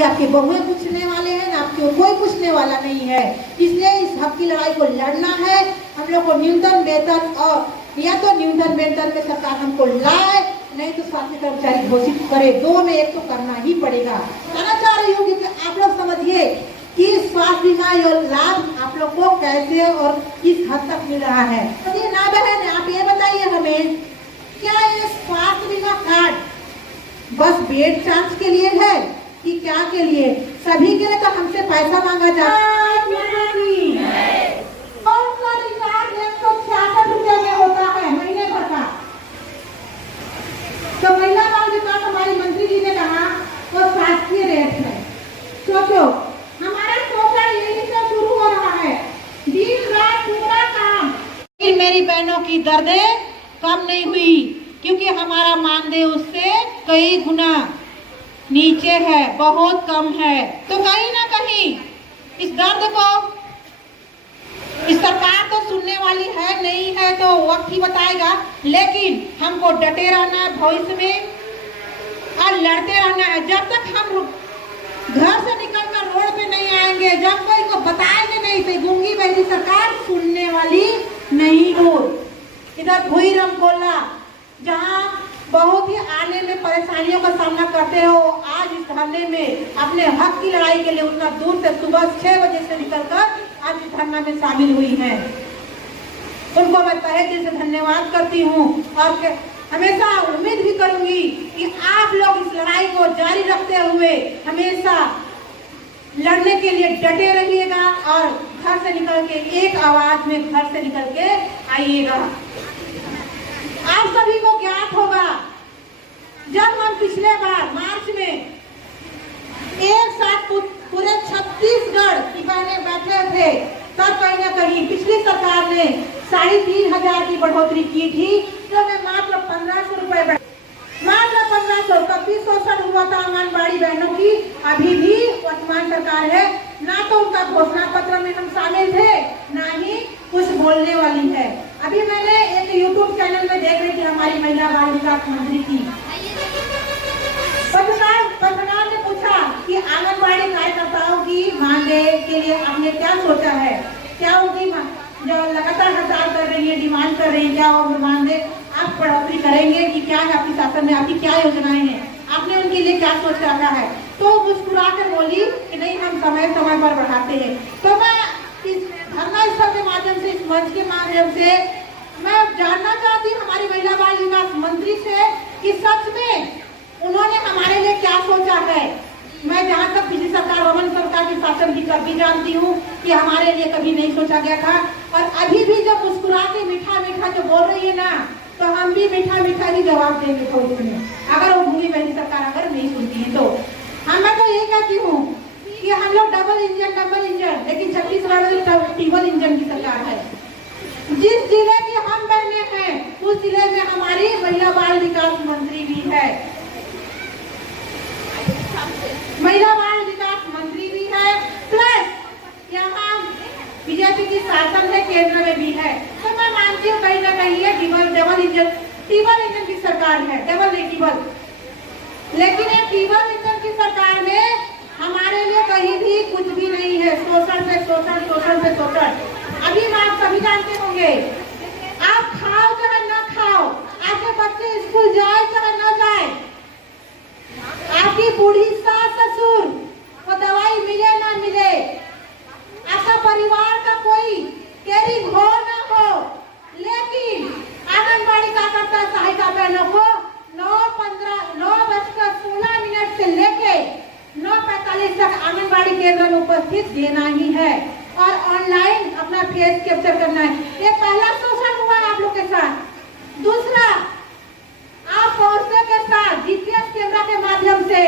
कि आपके बहुएं पूछने वाले हैं, ना आपको कोई पूछने वाला नहीं है। इसलिए इस हक की लड़ाई को लड़ना है। हम लोग को न्यूनतम वेतन और या तो न्यूनतम वेतन में सरकार हमको लाए, नहीं तो स्वास्थ्य कर्मचारी घोषित करे। दो में एक तो करना ही पड़ेगा। कहना चाह रही हूँ कि आप लोग समझिए कि स्वास्थ्य बीमा और लाभ आप लोग को कैसे और किस हद तक मिल रहा है। तो ना बहन, आप ये बताइए हमें, क्या ये स्वास्थ्य बीमा कार्ड बस बेड चार्ज के लिए है कि क्या के लिए? सभी के लिए तो हमसे पैसा मांगा जाता है। कौन सा रिचार्ज 166 रुपये में होता है महीने भर का? तो महिला बाल विकास हमारी मंत्री जी ने कहा वो शासकीय रेट है। सोचो, हमारा शोषण यही से शुरू हो रहा है। दिन रात पूरा काम। मेरी बहनों की दर्दें कम नहीं हुई, क्योंकि हमारा मानदेय उससे कई गुना नीचे है, बहुत कम है। तो कहीं ना कहीं इस दर्द को इस सरकार तो सुनने वाली है नहीं है तो वक्त ही बताएगा, लेकिन हमको डटे रहना है भविष्य में और लड़ते रहना है। जब तक हम घर से निकलकर रोड पे नहीं आएंगे, जब कोई को बताएंगे नहीं, तो गूंगी बहरी सरकार सुनने वाली नहीं हो। इधर भुईरम कोला, जहाँ बहुत ही आने में परेशानियों का सामना करते हो, आज इस धरने में अपने हक की लड़ाई के लिए उतना दूर से सुबह 6 बजे से निकलकर आज इस धरना में शामिल हुई हैं। उनको मैं तहे दिल से धन्यवाद करती हूँ और हमेशा उम्मीद भी करूंगी कि आप लोग इस लड़ाई को जारी रखते हुए हमेशा लड़ने के लिए डटे रहिएगा और घर से निकल के एक आवाज में घर से निकल के आइएगा। आप सभी को ज्ञात होगा, जब हम पिछले बार मार्च में एक साथ पूरे छत्तीसगढ़ की बहनें बैठे थे, तब कहीं ना कहीं पिछली सरकार ने 3,500 की बढ़ोतरी की थी, तो मैं मात्र 1,500 रुपए, मात्र 1,500। तब भी शोषण हुआ था आंगनबाड़ी बहनों की। अभी भी वर्तमान सरकार है, ना तो उनका घोषणा पत्र में हम शामिल थे, ना ही कुछ बोलने वाली है। अभी मैंने एक यूट्यूब चैनल में देख रही थी, हमारी महिला बाल विकास मंत्री की पत्रकार ने पूछा कि आंगनबाड़ी कार्यकर्ताओं की मांगे के लिए आपने क्या सोचा है, क्या उनकी जो लगातार हड़ताल कर रही है, डिमांड कर रही है, क्या और मांगे आप बढ़ोतरी करेंगे कि क्या है आपकी शासन में, आपकी क्या योजनाएं हैं, आपने उनके लिए क्या सोच रखा है? तो मुस्कुरा कर बोली कि नहीं, हम समय समय पर बढ़ाते हैं। तो मैं इस धरना स्थल के माध्यम से, इस मंच के माध्यम से मैं जानना चाहती हूँ हमारी महिला बाल विकास मंत्री से कि सच में उन्होंने हमारे लिए क्या सोचा है। मैं जहाँ तक पिछली सरकार, रमन सरकार की शासन की कभी जानती हूँ कि हमारे लिए कभी नहीं सोचा गया था। और अभी भी जब मुस्कुरा के मीठा मीठा जो बोल रही है ना, तो हम भी मीठा मीठा ही जवाब देंगे भविष्य में, अगर वो भूमि बहनी सरकार अगर नहीं सुनती है तो। मैं तो यही कहती हूँ कि हम लोग डबल इंजन, लेकिन छत्तीसगढ़ में ट्रिपल इंजन की सरकार है। जिस जिले की हम बहने हैं, उस जिले में हमारी महिला बाल विकास मंत्री भी है, महिला बाल विकास मंत्री भी है, प्लस यहाँ बीजेपी की शासन है, केंद्र में भी है। तो मैं मानती हूँ कहीं ना कहीं ये ट्रिपल इंजन की सरकार है, डबल नहीं ट्रिपल। लेकिन ये ट्रिपल इंजन की सरकार में हमारे लिए कहीं भी कुछ भी नहीं है, शोषण पे शोषण, शोषण पे शोषण। अभी आप सभी जानते होंगे, आप खाओ चाहे न खाओ, आपके बच्चे स्कूल जाए चाहे न जाए, आपकी बूढ़ी सास ससुर को दवाई मिले ना मिले, आपका परिवार का कोई कैरिंग हो ना हो, लेकिन आंगनबाड़ी कार्यकर्ता सहायिका बहनों को 9:16 से लेके 9:45 तक आंगनबाड़ी केंद्र में उपस्थित देना ही है और ऑनलाइन अपना फेस कैप्चर करना है। ये पहला शोषण हुआ आप लोग के साथ। दूसरा, आप फोर्से के साथ जीपीएस कैमरा के माध्यम से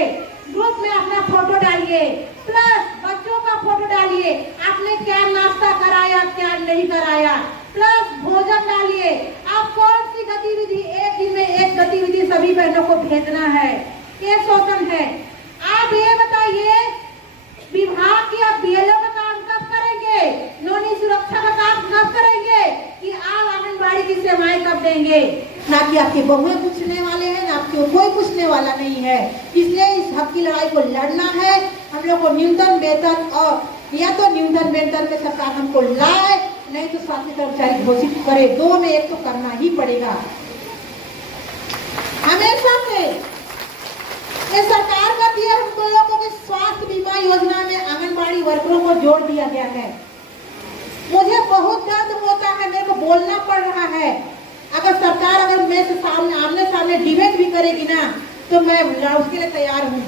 ग्रुप में अपना फोटो डालिए, प्लस बच्चों का फोटो डालिए, आपने क्या नाश्ता कराया, क्या नहीं कराया, प्लस भोजन डालिए, आप कौन सी गतिविधि, एक दिन में एक गतिविधि सभी बहनों को भेजना है। ये शोषण है। आप ये बताइए, विभाग की आप बीएलओ का काम कब करेंगे, नौनी सुरक्षा का काम कब करेंगे, कि आप आंगनबाड़ी की सेवाएं कब देंगे? ना कि आपके बहुएं पूछने वाले हैं, ना आपको कोई पूछने वाला नहीं है। इसलिए इस हक की लड़ाई को लड़ना है। हम लोग को न्यूनतम वेतन और या तो न्यूनतम वेतन पे सरकार हमको लाए, नहीं तो साथी कर्मचारी घोषित करे, दो में एक तो करना ही पड़ेगा। हमेशा से ये सरकार का दिया हम लोगों के स्वास्थ्य बीमा योजना में आंगनबाड़ी वर्करों को जोड़ दिया गया है। मुझे बहुत दर्द होता है, मेरे को बोलना पड़ रहा है। अगर सरकार अगर मेरे से आमने सामने डिबेट भी करेगी ना, तो मैं उसके लिए तैयार हूँ।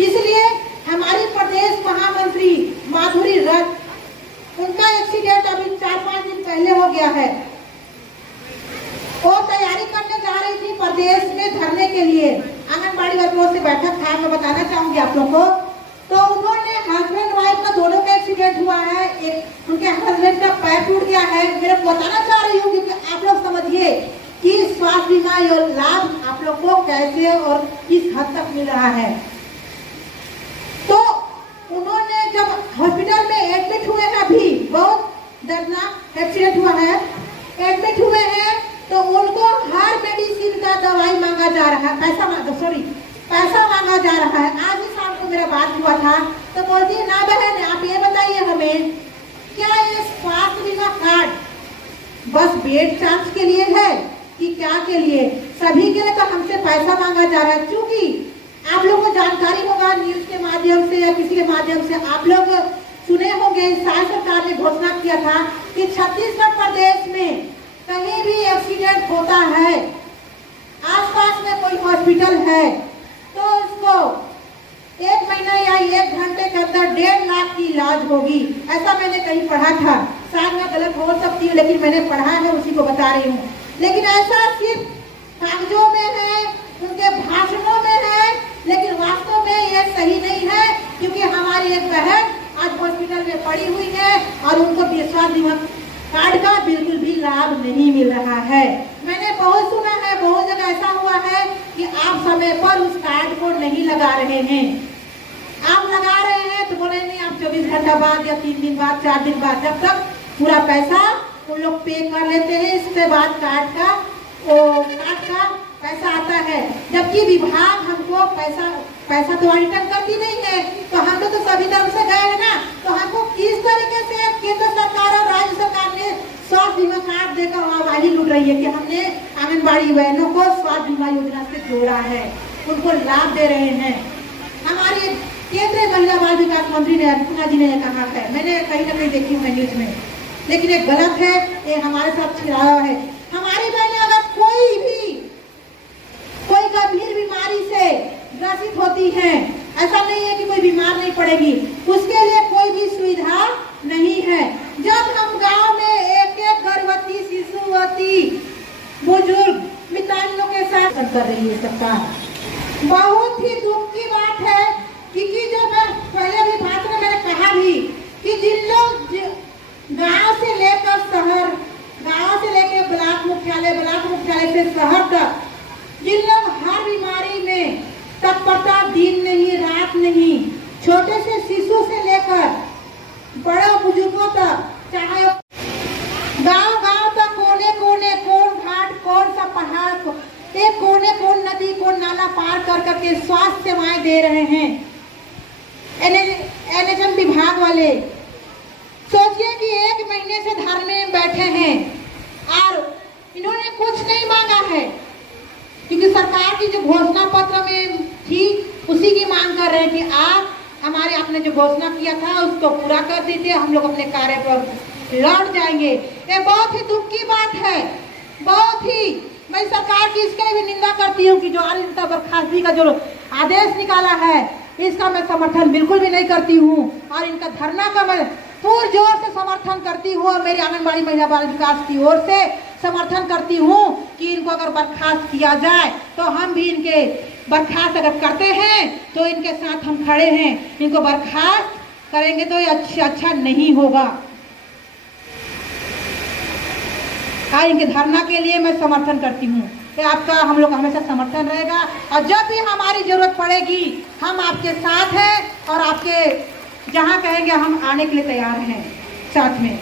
इसलिए हमारी प्रदेश महामंत्री माधुरी रथ, उनका एक्सीडेंट अभी 4-5 दिन पहले हो गया है। वो तैयारी करने जा रही थी प्रदेश में धरने के लिए, आंगनबाड़ी वर्करों से बैठक था। मैं बताना चाहूंगी आप लोगों को, तो उन्होंने हस्बैंड वाइफ का दोनों का एक्सीडेंट हुआ है। एक उनके हस्बैंड का पैर टूट गया है। मैं बताना चाह रही हूँ क्योंकि आप लोग समझिए कि स्वास्थ्य बीमा लाभ आप लोग को कैसे और किस हद तक मिल रहा है। तो उन्होंने जब हॉस्पिटल में एडमिट हुए हैं, अभी बहुत दर्दनाक एक्सीडेंट हुआ है, एडमिट हुए हैं, तो उनको हर मेडिसिन का दवाई मांगा जा रहा है, पैसा मांगा जा रहा है। आज ही शाम को मेरा बात हुआ था, तो बोलती है ना बहन आप ये बताइए हमें, क्या ये स्वास्थ्य बीमा कार्ड बस बेड चार्ज के लिए है कि क्या के लिए? सभी के लिए तो हमसे पैसा मांगा जा रहा है। क्योंकि आप लोगों को जानकारी होगा न्यूज के माध्यम से या किसी के माध्यम से आप लोग सुने होंगे, शायद सरकार ने घोषणा किया था कि छत्तीसगढ़ प्रदेश में कहीं भी एक्सीडेंट होता है, आसपास में कोई हॉस्पिटल है, तो उसको 1 महीना या 1 घंटे के अंदर 1.5 लाख की इलाज होगी। ऐसा मैंने कहीं पढ़ा था, शायद मैं गलत हो सकती हूँ, लेकिन मैंने पढ़ा है, उसी को बता रही हूँ। लेकिन ऐसा सिर्फ कागजों में है, उनके भाषणों में है, लेकिन वास्तव में ये सही नहीं है। क्योंकि हमारी एक बहन आज हॉस्पिटल में पड़ी हुई है और उनको स्वास्थ्य बीमा कार्ड का बिल्कुल भी लाभ नहीं मिल रहा है। मैंने बहुत सुना है, बहुत जगह ऐसा हुआ है कि आप समय पर उस कार्ड को नहीं लगा रहे हैं। आप लगा रहे हैं तो बोले नहीं, आप 24 घंटा बाद या 3 दिन बाद, 4 दिन बाद, जब तक पूरा पैसा उन लोग पे कर लेते हैं, इसके बाद कार्ड का पैसा आता है। जबकि विभाग हमको पैसा तो रिटर्न करती नहीं है। तो हम लोग तो सभी तरफ से गए हैं ना, तो हमको किस तरीके से केंद्र सरकार और राज्य सरकार ने स्वास्थ्य बीमा कार्ड देकर आवाज़ी लूट रही है कि हमने आंगनबाड़ी बहनों को स्वास्थ्य बीमा योजना से जोड़ा है, उनको लाभ दे रहे हैं। हमारी केंद्रीय महिला बाल विकास मंत्री ने अर्चना जी ने कहा है, मैंने कहीं ना कहीं देखी हूँ न्यूज में, लेकिन ये गलत है, ये हमारे साथ छिड़ाया है। हमारी बहनें अगर कोई गंभीर बीमारी से ग्रसित होती हैं, ऐसा नहीं है कि कोई बीमार नहीं पड़ेगी, उसके लिए कोई भी सुविधा नहीं है। जब हम गांव में एक गर्भवती, शिशुवती, बुजुर्ग मितानियों के साथ कर रही है सरकार, बहुत ही दुख की बात है। क्योंकि जो मैं पहले भी बात में मैंने कहा भी कि जिन लोग गांव से लेकर शहर, गांव से लेकर ब्लॉक मुख्यालय, ब्लॉक मुख्यालय से शहर तक, जिन लोग हर बीमारी में तत्परता दिन नहीं रात नहीं, छोटे से शिशु से लेकर बड़े बुजुर्गों तक, चाहे गांव तक, कोने कोने, कौन घाट, कौन सा पहाड़, एक कोने, कौन नदी, कौन नाला पार कर करके स्वास्थ्य सेवाएं दे रहे हैं एनएचएम विभाग वाले। सोचिए कि 1 महीने से धरने में बैठे हैं और इन्होंने कुछ नहीं मांगा है, क्योंकि सरकार की जो घोषणा पत्र में थी उसी की मांग कर रहे हैं कि आप हमारे आपने जो घोषणा किया था उसको पूरा कर दीजिए, हम लोग अपने कार्य पर लौट जाएंगे। ये बहुत ही दुख की बात है, बहुत ही। मैं सरकार की इसके भी निंदा करती हूँ कि जो अनियमितता बर्खास्तगी का जो आदेश निकाला है, इसका मैं समर्थन बिल्कुल भी नहीं करती हूँ और इनका धरना का मैं पुरजोर से समर्थन करती हूँ और मेरी आंगनबाड़ी महिला बाल विकास की ओर से समर्थन करती हूँ कि इनको अगर बर्खास्त किया जाए तो हम भी इनके बर्खास्त अगर करते हैं तो इनके साथ हम खड़े हैं। इनको बर्खास्त करेंगे तो ये अच्छा नहीं होगा। हाँ, इनके धरना के लिए मैं समर्थन करती हूँ कि आपका हम लोग हमेशा समर्थन रहेगा और जब भी हमारी जरूरत पड़ेगी हम आपके साथ हैं और आपके जहाँ कहेंगे हम आने के लिए तैयार हैं साथ में।